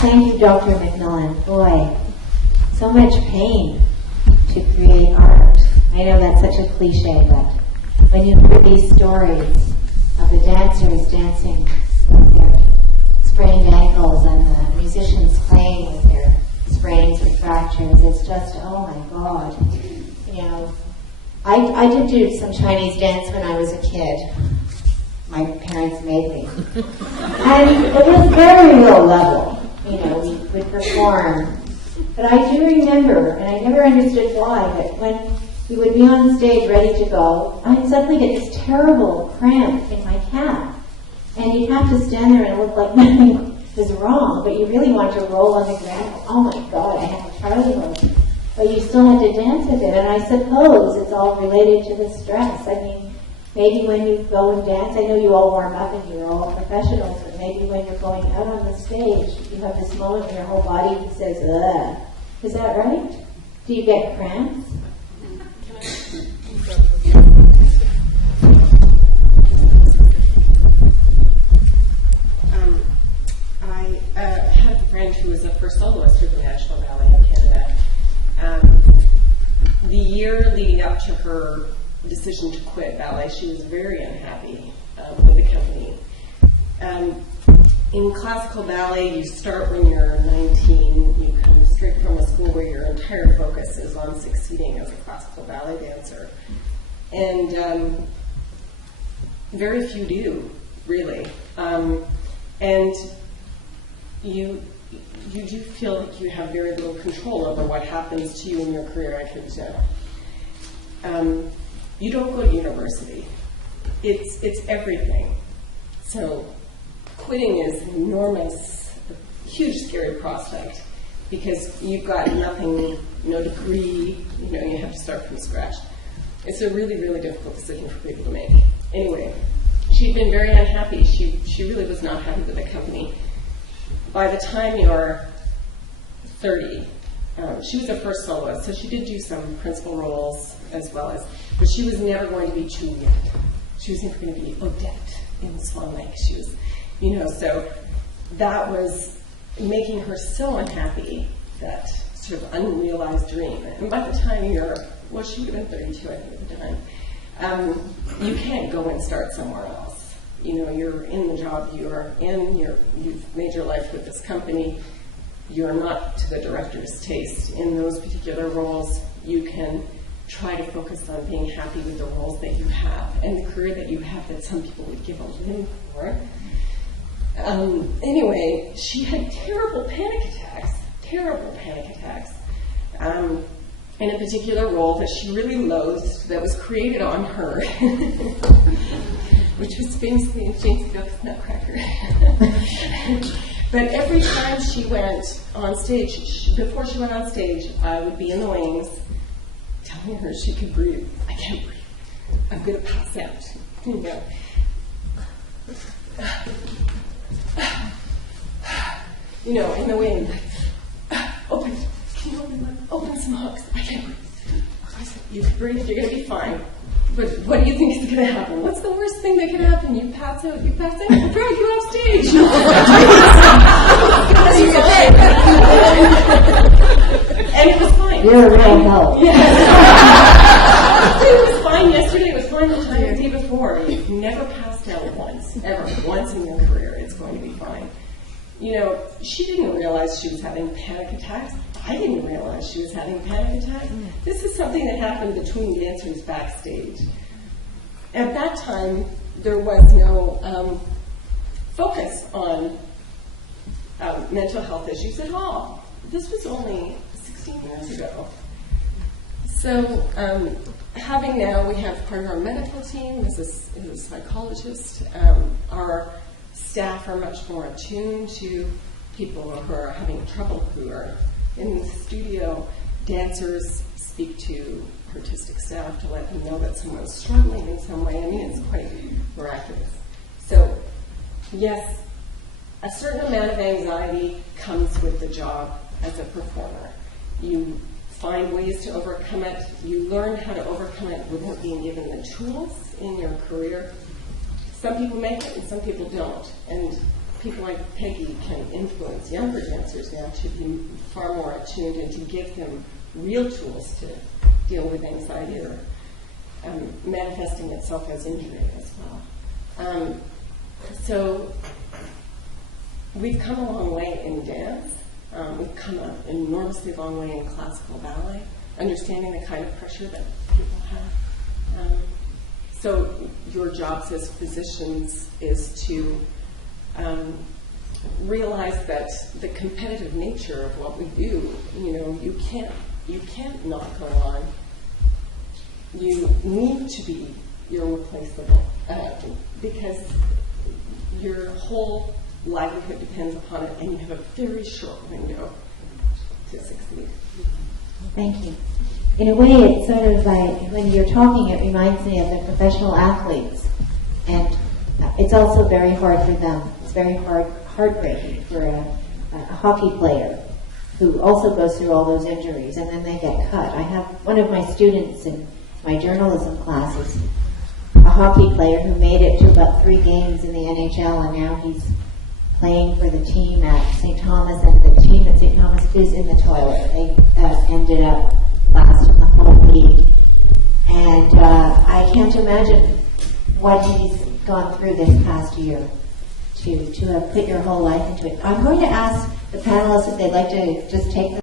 Thank you, Dr. McMillan. Boy, so much pain to create art. I know that's such a cliche, but when you hear these stories of the dancers dancing with their sprained ankles and the musicians playing with their sprains or fractures, it's just, oh my God. You know, I did do some Chinese dance when I was a kid. My parents made me. And it was very low level. You know, we would perform. But I do remember, and I never understood why, but when we would be on stage ready to go, I'd suddenly get this terrible cramp in my calf. And you'd have to stand there and look like nothing was wrong, but you really wanted to roll on the ground. Oh my God, I have a Charlie horse. But you still had to dance with it. And I suppose it's all related to the stress. I mean, maybe when you go and dance, I know you all warm up and you're all professionals, but maybe when you're going out on the stage, you have this moment when your whole body says, ugh. Is that right? Do you get cramps? I had a friend who was the first soloist with the National Ballet of Canada. The year leading up to her decision to quit ballet, she was very unhappy with the company. In classical ballet, you start when you're 19. You come straight from a school where your entire focus is on succeeding as a classical ballet dancer. And very few do, really. And you do feel like you have very little control over what happens to you in your career. I could you don't go to university. It's everything. So quitting is an enormous, huge, scary prospect because you've got nothing, no degree, you have to start from scratch. It's a really, really difficult decision for people to make. Anyway, she'd been very unhappy. She really was not happy with the company. By the time you're 30, she was a first soloist, so she did do some principal roles as well as, but she was never going to be Juliet. She was never going to be Odette in Swan Lake. She was, so that was making her so unhappy, that sort of unrealized dream. And by the time she would have been 32, I think, at the time, you can't go and start somewhere else. You're in the job you're in, you've made your life with this company, you're not to the director's taste in those particular roles. You can try to focus on being happy with the roles that you have and the career that you have that some people would give a living for. Anyway, she had terrible panic attacks, in a particular role that she really loathed, that was created on her, which was famously in James Cook's Nutcracker. But every time she went on stage, before she went on stage, I would be in the wings telling her she could breathe. I can't breathe. I'm going to pass out. In the wing, open. Can you open some hooks? I can't breathe. I said, you can breathe, you're going to be fine. But what do you think is going to happen? What's the worst thing that can happen? You pass out, we'll drag you off stage. And it was fine. You're a real help. It was fine yesterday, it was fine the day before. You've never passed out once, ever. Once in your career, it's going to be fine. She didn't realize she was having panic attacks. I didn't realize she was having panic attacks. This is something that happened between dancers backstage. At that time, there was no focus on mental health issues at all. This was only 16 years ago. So, we have part of our medical team is a psychologist. Our staff are much more attuned to people who are having trouble, who are in the studio. Dancers speak to artistic staff to let them know that someone's struggling in some way. It's quite miraculous. So, yes, a certain amount of anxiety comes with the job as a performer. You find ways to overcome it. You learn how to overcome it without being given the tools in your career. Some people make it and some people don't. And people like Peggy can influence younger dancers now to be far more attuned and to give them real tools to deal with anxiety or manifesting itself as injury as well. So we've come a long way in dance. We've come an enormously long way in classical ballet, understanding the kind of pressure that people have. So your jobs as physicians is to realize that the competitive nature of what we do, you can't not go on. You need to be irreplaceable because your whole livelihood depends upon it, and you have a very short window to succeed. Thank you. In a way, it's sort of like, when you're talking, it reminds me of the professional athletes. And it's also very hard for them. It's very heartbreaking for a hockey player who also goes through all those injuries, and then they get cut. I have one of my students in my journalism classes, a hockey player who made it to about 3 games in the NHL, and now he's playing for the team at St. Thomas, and the team at St. Thomas is in the toilet. They ended up last in the whole league. And I can't imagine what he's gone through this past year to have put your whole life into it. I'm going to ask the panelists if they'd like to just take